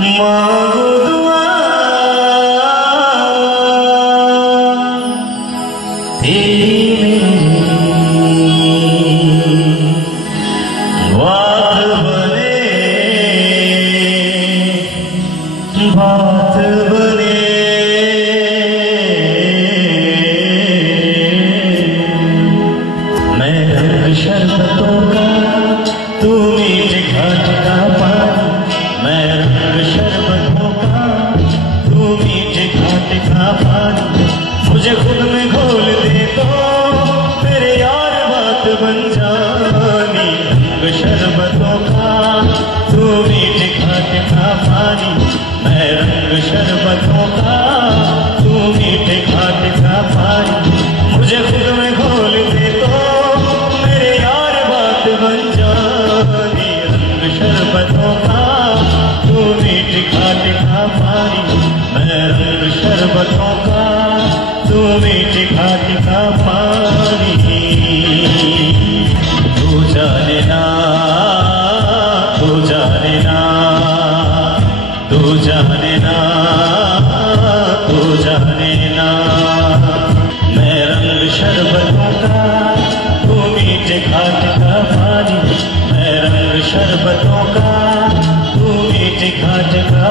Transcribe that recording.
मांगो दुआ तेरी बात बने, बात बने। मैं रंग शरबतों का, तू मीठे घाट का पानी। मैं रंग शरबतों का, तू मीठे घाट का पानी। मुझे खुद में घोल दे तो मेरे यार बात बन जानी। रंग शरबतों का, तू मीठे घाट का पानी। मैं रंग शरबतों का, तू मीठे घाट का पानी। मुझे खुद में घोल दे तो मेरे यार बात बन जानी। रंग शरबतों का, तू मीठे घाट का पानी। मैं रंग शरबतों का, तू मीठे घाट का पानी। तू जाने ना, तू जाने ना, तू जाने ना, तू जाने ना। मैं रंग शरबतों का, तू मीठे घाट का पानी। मैं रंग शरबतों का, तू मीठे घाट का